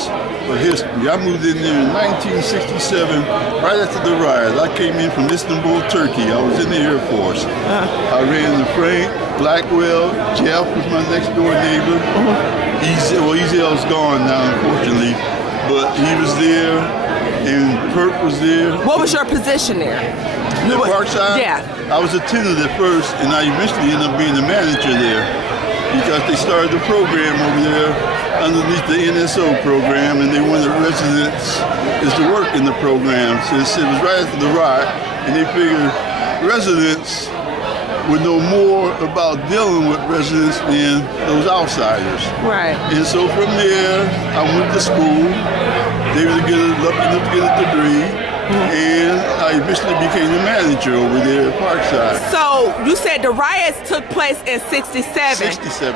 place for history. I moved in there in 1967, right after the riot. I came in from Istanbul, Turkey. I was in the Air Force. I ran the Frank, Blackwell, Jeff was my next door neighbor. Ezel's gone now, unfortunately, but he was there, and Perk was there. What was your position there? At Parkside? Yeah. I was a tenant at first, and I eventually ended up being the manager there because they started the program over there underneath the NSO program, and they wanted residents to work in the program. Since it was right after the riot, and they figured residents would know more about dealing with residents than those outsiders. Right. And so from there, I went to school. They were lucky enough to get a degree. And I eventually became the manager over there at Parkside. So you said the riots took place in 67. 67.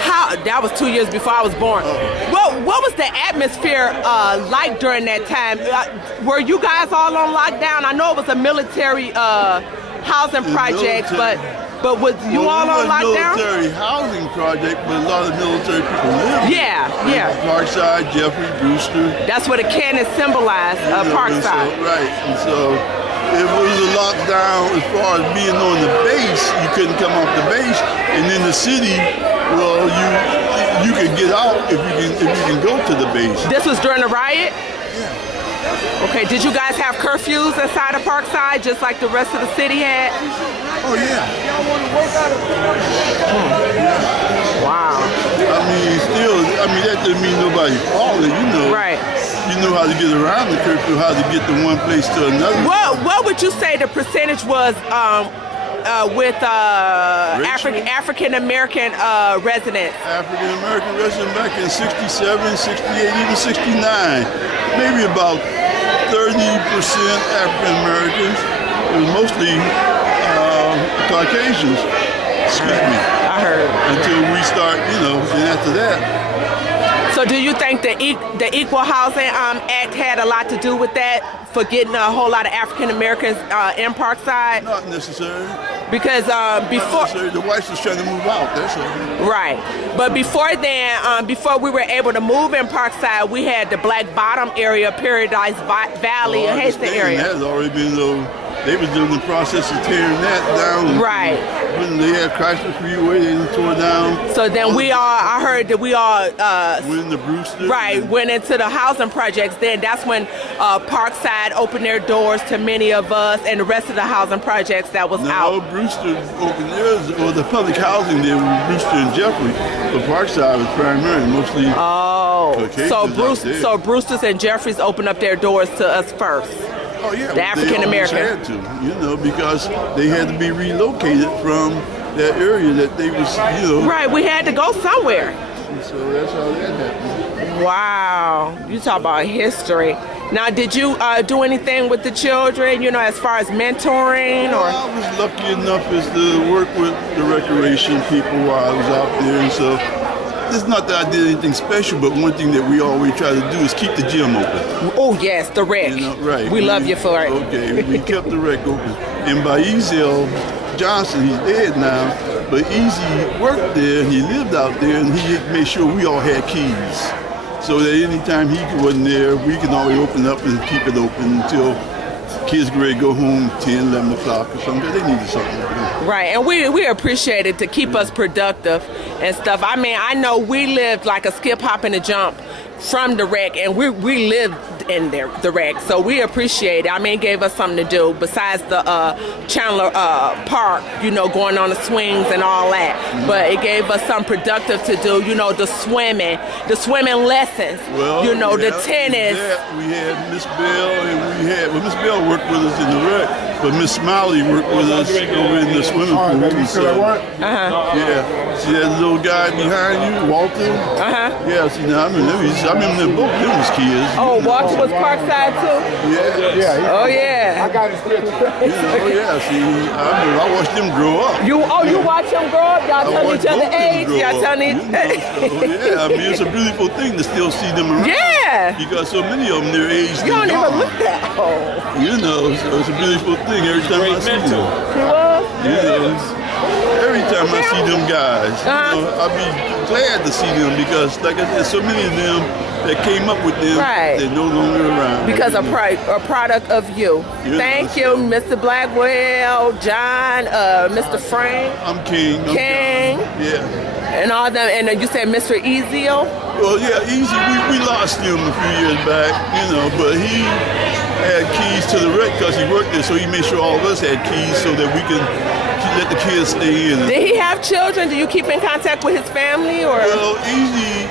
How? That was 2 years before I was born. What was the atmosphere like during that time? Were you guys all on lockdown? I know it was a military housing project, but was you all on lockdown? Military housing project, but a lot of military people live there. Yeah. Parkside, Jeffrey, Brewster. That's what a cannon symbolized, Parkside. Right, and so it was a lockdown as far as being on the base. You couldn't come off the base, and in the city, well, you could get out if you can go to the base. This was during the riot? Yeah. Okay, did you guys have curfews inside of Parkside just like the rest of the city had? Oh yeah. Wow. That doesn't mean nobody falling, you know. Right. You know how to get around the curfew, how to get from one place to another. What would you say the percentage was with African American residents? African American residents back in 67, 68, even 69. Maybe about 30% African Americans. It was mostly Caucasians. Excuse me. I heard. Until we start, and after that. So do you think the Equal Housing Act had a lot to do with that, for getting a whole lot of African Americans in Parkside? Not necessarily. Because before... The whites was trying to move out, that's all. Right. But before then, before we were able to move in Parkside, we had the Black Bottom area, Paradise Valley, and Hastings area. That has already been, they was doing the process of tearing that down. Right. When they had Chrysler Freeway, they tore down. So then I heard that we all... went into Brewster. Right, went into the housing projects. Then that's when Parkside opened their doors to many of us, and the rest of the housing projects that was out. No, Brewster opened theirs, or the public housing there was Brewster and Jeffrey, but Parkside was primarily mostly Caucasians. So Brewster's and Jeffries opened up their doors to us first. Oh yeah, the African American. They had to, because they had to be relocated from that area that they was, Right, we had to go somewhere. And so that's how that happened. Wow, you talk about history. Now, did you do anything with the children, as far as mentoring? Or I was lucky enough as to work with the recreation people while I was out there, and so it's not that I did anything special, but one thing that we always try to do is keep the gym open. Oh yes, the rec. Right. We love you for it. Okay, we kept the rec open. And by Ezel Johnson, he's dead now, but Easy worked there, and he lived out there, and he made sure we all had keys. So that anytime he wasn't there, we can always open up and keep it open until kids get ready to go home 10, 11 o'clock or something, because they needed something to do. Right, and we appreciate it to keep us productive and stuff. I mean, I know we lived like a skip, hop, and a jump from the rec, and we lived in the rec, so we appreciate it. I mean, it gave us something to do besides the Chandler Park, going on the swings and all that. But it gave us something productive to do, the swimming lessons, the tennis. We had Miss Bell, and Miss Bell worked with us in the rec, but Miss Smiley worked with us over in the swimming pool. So, yeah, see that little guy behind you, Walter? Yeah, see, now I remember them both, them was kids. Oh, Walter was Parkside too? Yeah. Oh yeah. I got his picture. See, I watched them grow up. You watch them grow up? Y'all telling each other age? Y'all telling it's a beautiful thing to still see them around. Yeah. Because so many of them, their age. You don't even look that old. So it's a beautiful thing every time I see them. Every time I see them guys, I'll be glad to see them because, like I said, so many of them that came up with them, Right. they're no longer around. Because a product of you. Yeah, Thank you, Mr. Blackwell, John, Mr. Frank, I'm King. I'm King. John. Yeah. and all them. And you said Mr. Ezio? Well, yeah, Easy. We lost him a few years back, but he had keys to the wreck because he worked there, so he made sure all of us had keys so that we can let the kids stay in. Did he have children? Do you keep in contact with his family? Or Well, Easy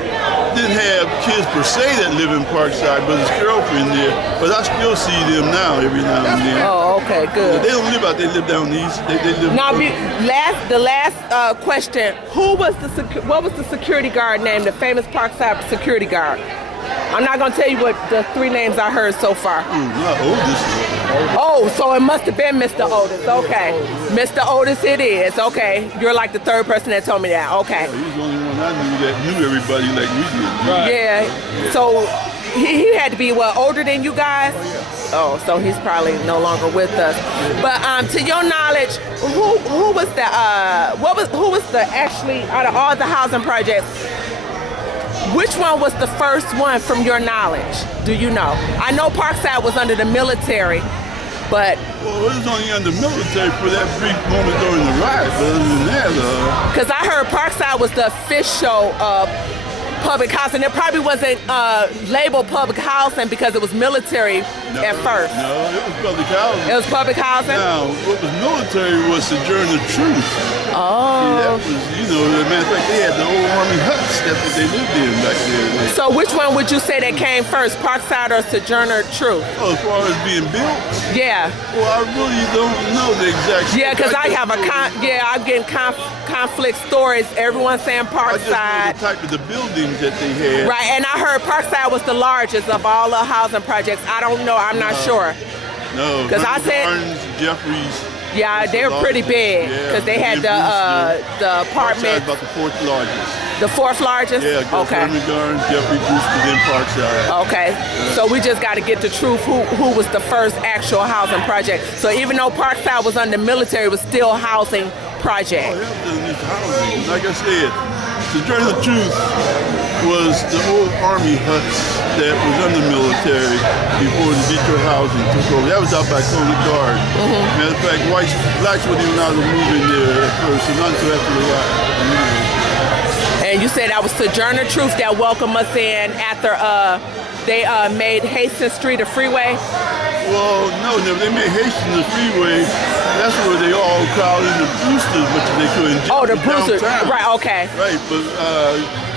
didn't have kids per se that live in Parkside, but his girlfriend there. But I still see them now every now and then. Oh, okay, good. They don't live out. They live down east. They live. Now, the last question: what was the security guard name? The famous Parkside security guard. I'm not gonna tell you what the 3 names I heard so far. Not Otis. Oh, so it must have been Mr. Otis. Okay, Mr. Otis, it is. Okay, you're like the 3rd person that told me that. Okay. He was the only one I knew that knew everybody like we did. Right. Yeah. So he had to be older than you guys? Oh, so he's probably no longer with us. But to your knowledge, who was the actually out of all the housing projects? Which one was the first one from your knowledge? Do you know? I know Parkside was under the military, but Well, it was only under military for that brief moment during the riot. But other than that, because I heard Parkside was the official public housing. It probably wasn't labeled public housing because it was military at first. No, it was public housing. It was public housing? Now, what was military was Sojourner Truth. Oh. See, that was, as a matter of fact, they had the old army huts. That's what they lived in back there. So which one would you say that came first, Parkside or Sojourner Truth? Oh, as far as being built? Yeah. Well, I really don't know the exact. Yeah, because I have I'm getting conflict stories. Everyone's saying I just know Parkside. the type of the buildings that they had. Right, and I heard Parkside was the largest of all the housing projects. I don't know, I'm not sure. No, 'Cause I said- Hearns, Jeffries. Yeah, they were pretty big because they had the Parkside apartment, about the 4th largest. the 4th largest. Yeah, Okay. Herman Garden, Jeffrey Brewster, then Parkside. Okay, so we just got to get the truth. Who was the first actual housing project? So even though Parkside was under military, it was still housing project. Oh, yeah, it's housing. Like I said, Sojourner Truth was the old army huts that was under military before the Detroit housing took over. That was out by Coleman Guard. Matter of fact, blacks weren't even allowed to move in there at first, so not until after the riot. And you said that was Sojourner Truth that welcomed us in after they made Hastings Street a freeway? Well, no, they made Hastings the freeway. That's where they all crowded in the Brewsters, but they couldn't. Oh, the Brewsters. Downtown. Right, okay. Right, but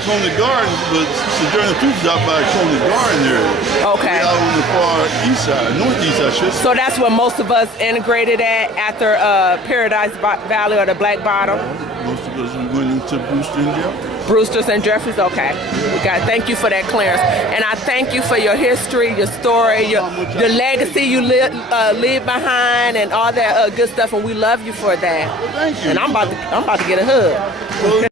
Coleman Garden, but Sojourner Truth is out by Coleman Garden area. Okay. Way out on the far east side, northeast, I should say. So that's where most of us integrated at after Paradise Valley or the Black Bottom? Most of us went into Brewster and Jeffrey. Brewster's and Jeffries, okay. Thank you for that clearance. And I thank you for your history, your story, your legacy you leave behind and all that good stuff, and we love you for that. Well, thank you. And I'm about to get a hug. Well,